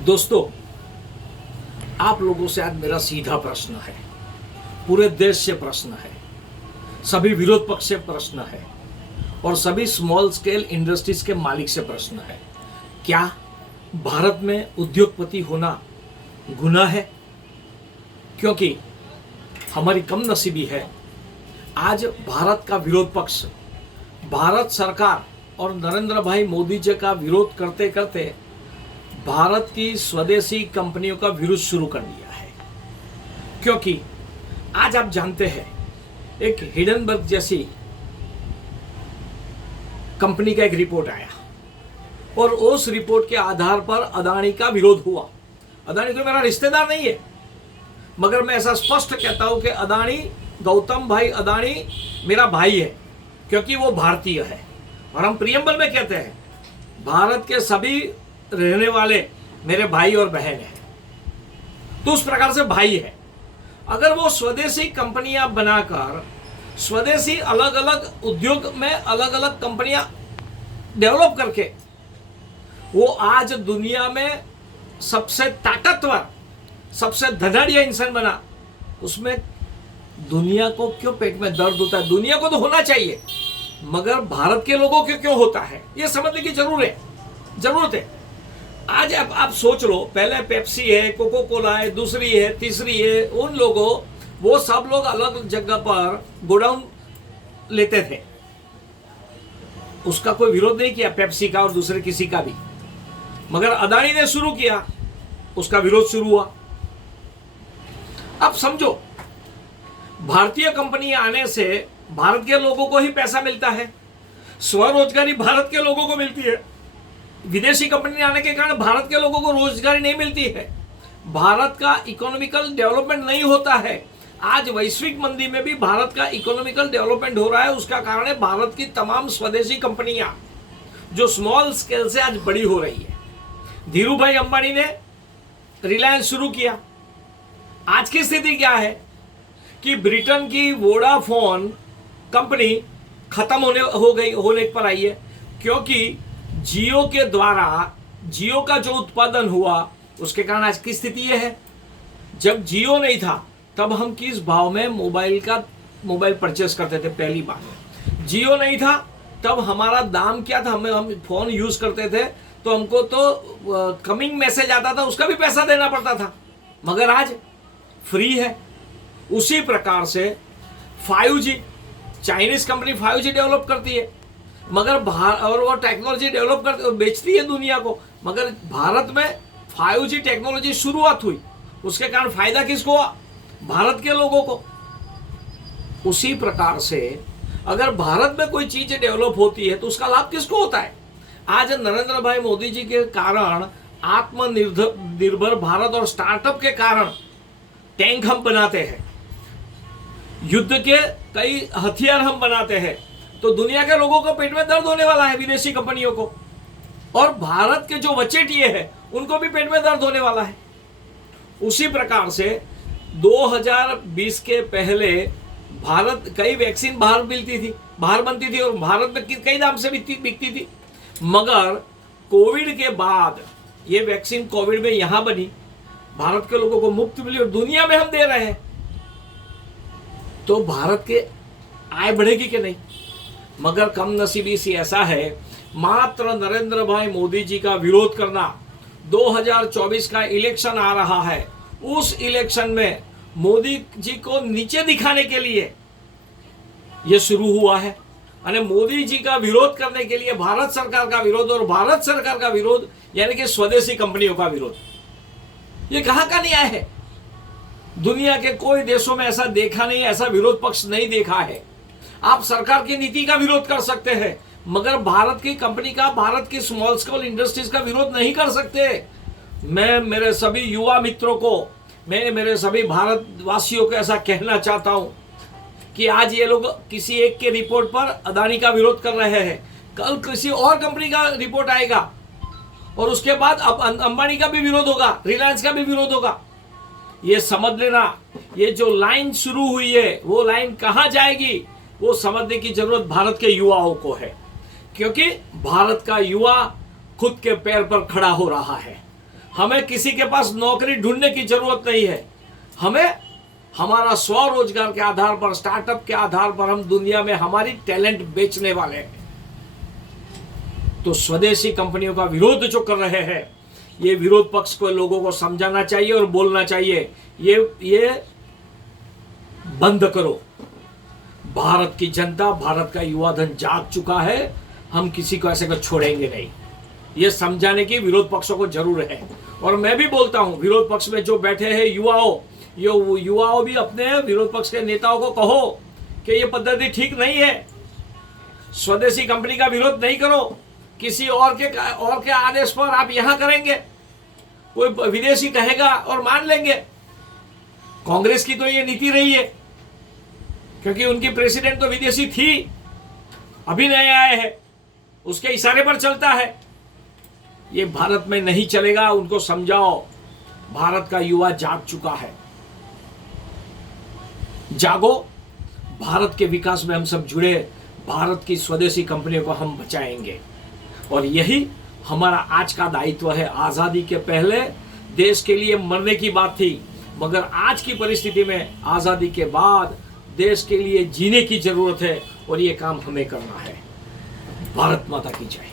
दोस्तों, आप लोगों से आज मेरा सीधा प्रश्न है, पूरे देश से प्रश्न है, सभी विरोध पक्ष से प्रश्न है और सभी स्मॉल स्केल इंडस्ट्रीज के मालिक से प्रश्न है। क्या भारत में उद्योगपति होना गुनाह है? क्योंकि हमारी कम नसीबी है, आज भारत का विरोध पक्ष भारत सरकार और नरेंद्र भाई मोदी जी का विरोध करते करते भारत की स्वदेशी कंपनियों का विरोध शुरू कर दिया है। क्योंकि आज आप जानते हैं, एक हिडनबर्ग जैसी कंपनी का एक रिपोर्ट आया और उस रिपोर्ट के आधार पर अदानी का विरोध हुआ। अदानी कोई मेरा रिश्तेदार नहीं है, मगर मैं ऐसा स्पष्ट कहता हूं कि अदानी, गौतम भाई अदानी मेरा भाई है, क्योंकि वो भारतीय है और हम प्रियम्बल में कहते हैं भारत के सभी रहने वाले मेरे भाई और बहन हैं, तो उस प्रकार से भाई है। अगर वो स्वदेशी कंपनियां बनाकर स्वदेशी अलग अलग उद्योग में अलग अलग कंपनियां डेवलप करके वो आज दुनिया में सबसे ताकतवर, सबसे धनाढ़िया इंसान बना, उसमें दुनिया को क्यों पेट में दर्द होता है? दुनिया को तो होना चाहिए, मगर भारत के लोगों को क्यों होता है, ये समझने की जरूरत है। आज आप सोच लो, पहले पेप्सी है, कोको कोला है, दूसरी है, तीसरी है, उन लोगों, वो सब लोग अलग जगह पर गोडाउन लेते थे, उसका कोई विरोध नहीं किया, पेप्सी का और दूसरे किसी का भी, मगर अदानी ने शुरू किया, उसका विरोध शुरू हुआ। अब समझो, भारतीय कंपनी आने से भारत के लोगों को ही पैसा मिलता है, स्वरोजगारी भारत के लोगों को मिलती है। विदेशी कंपनी आने के कारण भारत के लोगों को रोजगारी नहीं मिलती है, भारत का इकोनॉमिकल डेवलपमेंट नहीं होता है। आज वैश्विक मंदी में भी भारत का इकोनॉमिकल डेवलपमेंट हो रहा है, उसका कारण है भारत की तमाम स्वदेशी कंपनियां जो स्मॉल स्केल से आज बड़ी हो रही है। धीरू भाई अंबानी ने रिलायंस शुरू किया। आज की स्थिति क्या है कि ब्रिटेन की वोडाफोन कंपनी खत्म होने पर आई है, क्योंकि जियो के द्वारा जियो का जो उत्पादन हुआ उसके कारण आज की स्थिति यह है। जब जियो नहीं था तब हम किस भाव में मोबाइल परचेस करते थे? पहली बात, जियो नहीं था तब हमारा दाम क्या था? हम फोन यूज करते थे तो हमको तो कमिंग मैसेज आता था, उसका भी पैसा देना पड़ता था, मगर आज फ्री है। उसी प्रकार से 5G, Chinese company 5G develop करती है, मगर और वो टेक्नोलॉजी डेवलप कर बेचती है दुनिया को, मगर भारत में 5G टेक्नोलॉजी शुरुआत हुई, उसके कारण फायदा किसको हुआ? भारत के लोगों को। उसी प्रकार से अगर भारत में कोई चीज डेवलप होती है तो उसका लाभ किसको होता है? आज नरेंद्र भाई मोदी जी के कारण, आत्मनिर्भर भारत और स्टार्टअप के कारण टैंक हम बनाते हैं, युद्ध के कई हथियार हम बनाते हैं, तो दुनिया के लोगों को पेट में दर्द होने वाला है, विदेशी कंपनियों को, और भारत के जो वचेटिए हैं उनको भी पेट में दर्द होने वाला है। उसी प्रकार से 2020 के पहले भारत कई वैक्सीन बाहर बनती थी और भारत में कई दाम से बिकती थी, मगर कोविड के बाद ये वैक्सीन कोविड में यहां बनी, भारत के लोगों को मुफ्त मिली और दुनिया में हम दे रहे हैं, तो भारत के आय बढ़ेगी कि नहीं? मगर कम नसीबी सी ऐसा है, मात्र नरेंद्र भाई मोदी जी का विरोध करना। 2024 का इलेक्शन आ रहा है, उस इलेक्शन में मोदी जी को नीचे दिखाने के लिए यह शुरू हुआ है, और मोदी जी का विरोध करने के लिए भारत सरकार का विरोध, और भारत सरकार का विरोध यानी कि स्वदेशी कंपनियों का विरोध। ये कहां का न्याय है? दुनिया के कोई देशों में ऐसा देखा नहीं, ऐसा विरोध पक्ष नहीं देखा है। आप सरकार की नीति का विरोध कर सकते हैं, मगर भारत की कंपनी का, भारत की स्मॉल स्केल इंडस्ट्रीज का विरोध नहीं कर सकते। मैं मेरे सभी युवा मित्रों को, मैं मेरे सभी भारतवासियों को ऐसा कहना चाहता हूं कि आज ये लोग किसी एक के रिपोर्ट पर अदानी का विरोध कर रहे हैं, कल किसी और कंपनी का रिपोर्ट आएगा और उसके बाद अब अंबानी का भी विरोध होगा, रिलायंस का भी विरोध होगा। ये समझ लेना, ये जो लाइन शुरू हुई है वो लाइन कहां जाएगी वो समझने की जरूरत भारत के युवाओं को है, क्योंकि भारत का युवा खुद के पैर पर खड़ा हो रहा है। हमें किसी के पास नौकरी ढूंढने की जरूरत नहीं है। हमें हमारा स्वरोजगार के आधार पर, स्टार्टअप के आधार पर हम दुनिया में हमारी टैलेंट बेचने वाले हैं। तो स्वदेशी कंपनियों का विरोध जो कर रहे हैं, ये विरोध पक्ष को लोगों को समझाना चाहिए और बोलना चाहिए, ये बंद करो। भारत की जनता, भारत का युवा धन जाग चुका है, हम किसी को ऐसे को छोड़ेंगे नहीं। ये समझाने की विरोध पक्षों को जरूर है। और मैं भी बोलता हूं, विरोध पक्ष में जो बैठे हैं युवाओं भी अपने विरोध पक्ष के नेताओं को कहो कि ये पद्धति ठीक नहीं है। स्वदेशी कंपनी का विरोध नहीं करो, किसी और के आदेश पर आप यहां करेंगे, कोई विदेशी कहेगा और मान लेंगे। कांग्रेस की तो ये नीति रही है, क्योंकि उनकी प्रेसिडेंट तो विदेशी थी, अभी नए आए हैं, उसके इशारे पर चलता है। ये भारत में नहीं चलेगा। उनको समझाओ, भारत का युवा जाग चुका है। जागो, भारत के विकास में हम सब जुड़े, भारत की स्वदेशी कंपनियों को हम बचाएंगे। और यही हमारा आज का दायित्व है। आजादी के पहले देश के लिए मरने की बात थी, मगर आज की परिस्थिति में आजादी के बाद देश के लिए जीने की जरूरत है, और ये काम हमें करना है। भारत माता की जय।